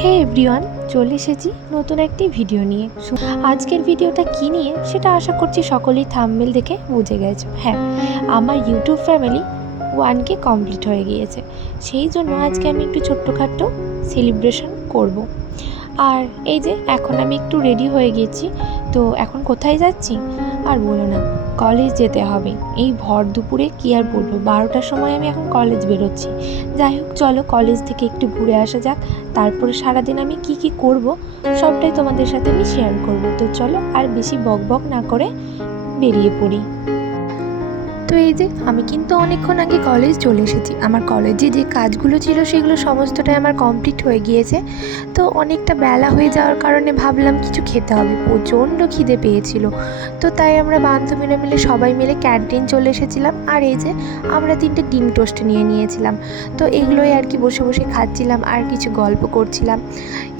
হে everyone, চলে এসেছি নতুন একটি ভিডিও নিয়ে। আজকের ভিডিওটা কী নিয়ে সেটা আশা করছি সকলেই থাম্বনেল দেখে বুঝে গেছো। হ্যাঁ, আমার ইউটিউব ফ্যামিলি 1K কমপ্লিট হয়ে গিয়েছে। সেই জন্য আজকে আমি একটু ছোট্টখাট্টো সেলিব্রেশন করব। আর এই যে এখন আমি একটু রেডি হয়ে গেছি। তো এখন কোথায় যাচ্ছি আর বলো না, কলেজ যেতে হবে। এই ভর দুপুরে কী আর বলবো, 12টার সময় আমি এখন কলেজ বেরোচ্ছি। যাই হোক, চলো কলেজ থেকে একটু ঘুরে আসা যাক। তারপরে সারাদিন আমি কি কি করব সবটাই তোমাদের সাথে আমি শেয়ার করব। তো চলো আর বেশি বক বক না করে বেরিয়ে পড়ি। তো এই যে আমি কিন্তু অনেকক্ষণ আগে কলেজ চলে এসেছি। আমার কলেজে যে কাজগুলো ছিল সেগুলো সমস্তটাই আমার কমপ্লিট হয়ে গিয়েছে। তো অনেকটা বেলা হয়ে যাওয়ার কারণে ভাবলাম কিছু খেতে হবে, প্রচণ্ড খিদে পেয়েছিল। তো তাই আমরা বান্ধবীরা মিলে সবাই মিলে ক্যান্টিন চলে এসেছিলাম। আর এই যে আমরা 3টে ডিম টোস্ট নিয়ে নিয়েছিলাম। তো এগুলোই আর কি বসে বসে খাচ্ছিলাম আর কিছু গল্প করছিলাম।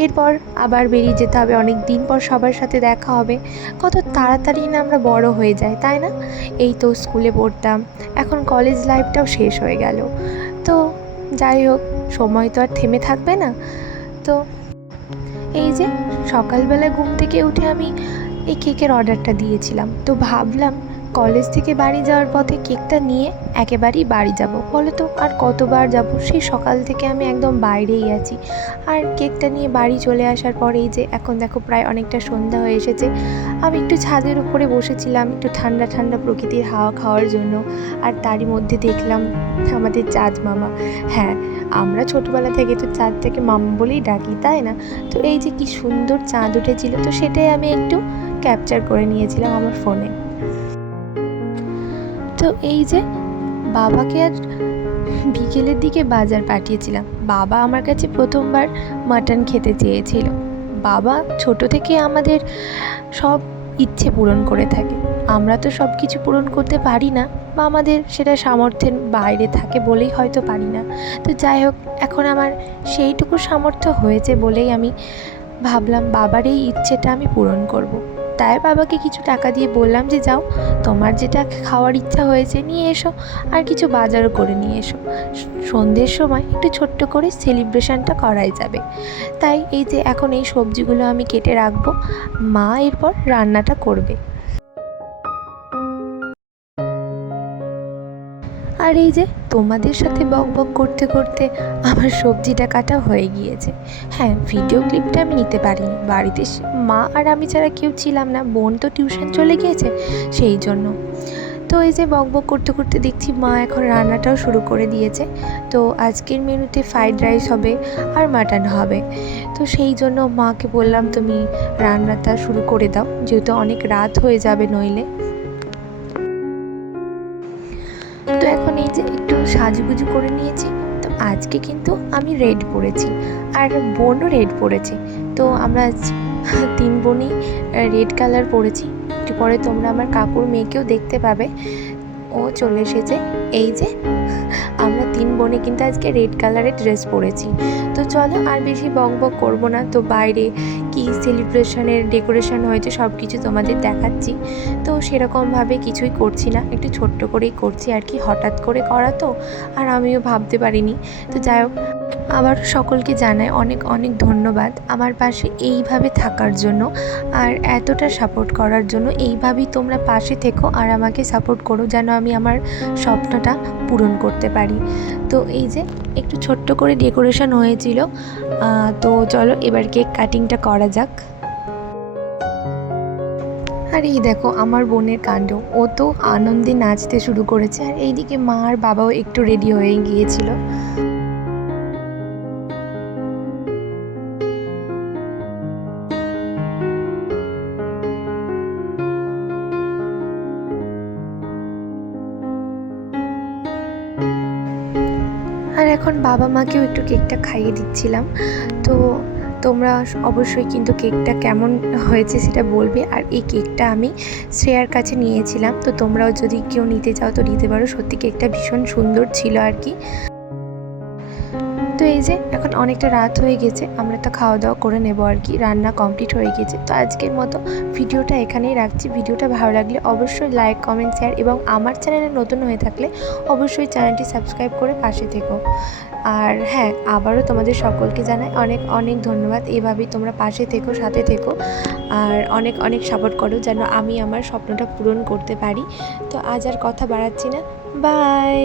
এরপর আবার বেরিয়ে যেতে হবে, অনেক দিন পর সবার সাথে দেখা হবে। কত তাড়াতাড়ি না আমরা বড় হয়ে যাই, তাই না? এই তো স্কুলে পড়তাম, এখন কলেজ লাইফটাও শেষ হয়ে গেল। তো যাই হোক, সময় তো আর থেমে থাকবে না। তো এই যে সকালবেলা ঘুম থেকে উঠে আমি এই কেকের অর্ডারটা দিয়েছিলাম। তো ভাবলাম কলেজ থেকে বাড়ি যাওয়ার পথে কেকটা নিয়ে একেবারেই বাড়ি যাব। বলো তো আর কতবার যাব, সেই সকাল থেকে আমি একদম বাইরেই আছি। আর কেকটা নিয়ে বাড়ি চলে আসার পরে এই যে এখন দেখো প্রায় অনেকটা সন্ধ্যা হয়ে এসেছে। আমি একটু ছাদের উপরে বসেছিলাম একটু ঠান্ডা ঠান্ডা প্রকৃতির হাওয়া খাওয়ার জন্য। আর তারই মধ্যে দেখলাম আমাদের চাঁদ মামা। হ্যাঁ, আমরা ছোটোবেলা থেকে তো চাঁদটাকে মামা বলেই ডাকি, তাই না? তো এই যে কি সুন্দর চাঁদ উঠেছিল, তো সেটাই আমি একটু ক্যাপচার করে নিয়েছিলাম আমার ফোনে। তো এই যে বাবাকে আর বিকেলের দিকে বাজার পাঠিয়েছিলাম। বাবা আমার কাছে প্রথমবার মাটন খেতে চেয়েছিল। বাবা ছোট থেকে আমাদের সব ইচ্ছে পূরণ করে থাকে। আমরা তো সব কিছু পূরণ করতে পারি না, বা আমাদের সেটা সামর্থ্যের বাইরে থাকে বলেই হয়তো পারি না। তো যাই হোক, এখন আমার সেইটুকু সামর্থ্য হয়েছে বলেই আমি ভাবলাম বাবার এই ইচ্ছেটা আমি পূরণ করব। তাই বাবাকে কিছু টাকা দিয়ে বললাম যে যাও, তোমার যেটা খাওয়ার ইচ্ছা হয়েছে নিয়ে এসো, আর কিছু বাজারও করে নিয়ে এসো। সন্ধ্যের সময় একটু ছোট্ট করে সেলিব্রেশনটা করাই যাবে। তাই এই যে এখন এই সবজিগুলো আমি কেটে রাখবো, মা এরপর রান্নাটা করবে। আর এই যে তোমাদের সাথে বক বক করতে করতে আমার সবজিটা কাটা হয়ে গিয়েছে। হ্যাঁ, ভিডিও ক্লিপটা আমি নিতে পারিনি, বাড়িতে মা আর আমি ছাড়া কেউ ছিলাম না, বোন তো টিউশন চলে গিয়েছে সেই জন্য। তো এই যে বক বক করতে করতে দেখছি মা এখন রান্নাটাও শুরু করে দিয়েছে। তো আজকের মেনুতে ফ্রাইড রাইস হবে আর মাটন হবে। তো সেই জন্য মাকে বললাম তুমি রান্নাটা শুরু করে দাও, যেহেতু অনেক রাত হয়ে যাবে নইলে। তো এখন এই যে একটু সাজুগুজু করে নিয়েছি। তো আজকে কিন্তু আমি রেড পরেছি আর বোনও রেড পরেছে। তো আমরা 3 বোনই রেড কালার পরেছি। একটু পরে তোমরা আমার কাকুর মেয়েকেও দেখতে পাবে, ও চলে এসেছে। এই যে আমরা 3 বোনে কিন্তু আজকে রেড কালারের ড্রেস পরেছি। তো চলো আর বেশি বক বক করবো না, তো বাইরে কি সেলিব্রেশনের ডেকোরেশন হয়েছে সব কিছু তোমাদের দেখাচ্ছি। তো সেরকমভাবে কিছুই করছি না, একটু ছোট্ট করেই করছি আর কি, হঠাৎ করে করা তো, আর আমিও ভাবতে পারিনি। তো যাই হোক, আবার সকলকে জানাই অনেক অনেক ধন্যবাদ আমার পাশে এইভাবে থাকার জন্য আর এতটা সাপোর্ট করার জন্য। এইভাবেই তোমরা পাশে থেকো আর আমাকে সাপোর্ট করো যেন আমি আমার স্বপ্নটা পূরণ করতে পারি। তো এই যে একটু ছোট্ট করে ডেকোরেশন হয়েছিল। তো চলো এবার কেক কাটিংটা করা যাক। আর এই দেখো আমার বোনের কাণ্ড, ও তো আনন্দে নাচতে শুরু করেছে। আর এইদিকে মা আর বাবাও একটু রেডি হয়ে গিয়েছিল। আর এখন বাবা মাকেও একটু কেকটা খাইয়ে দিচ্ছিলাম। তো তোমরা অবশ্যই কিন্তু কেকটা কেমন হয়েছে সেটা বলবে। আর এই কেকটা আমি শ্রেয়ার কাছে নিয়েছিলাম, তো তোমরাও যদি কেউ নিতে চাও তো নিতে পারো। সত্যি কেকটা ভীষণ সুন্দর ছিল আর কি। তো তো এই যে এখন অনেকটা রাত হয়ে গেছে, আমরা তো খাওয়া দাওয়া করে নেবো আর কি, রান্না কমপ্লিট হয়ে গেছে। তো আজকের মতো ভিডিওটা এখানেই রাখছি। ভিডিওটা ভালো লাগলে অবশ্যই লাইক, কমেন্ট, শেয়ার এবং আমার চ্যানেলে নতুন হয়ে থাকলে অবশ্যই চ্যানেলটি সাবস্ক্রাইব করে পাশে থেকো। আর হ্যাঁ, আবারও তোমাদের সকলকে জানাই অনেক অনেক ধন্যবাদ। এভাবেই তোমরা পাশে থেকো, সাথে থেকো, আর অনেক অনেক সাপোর্ট করো যেন আমি আমার স্বপ্নটা পূরণ করতে পারি। তো আজ আর কথা বাড়াচ্ছি না, বাই।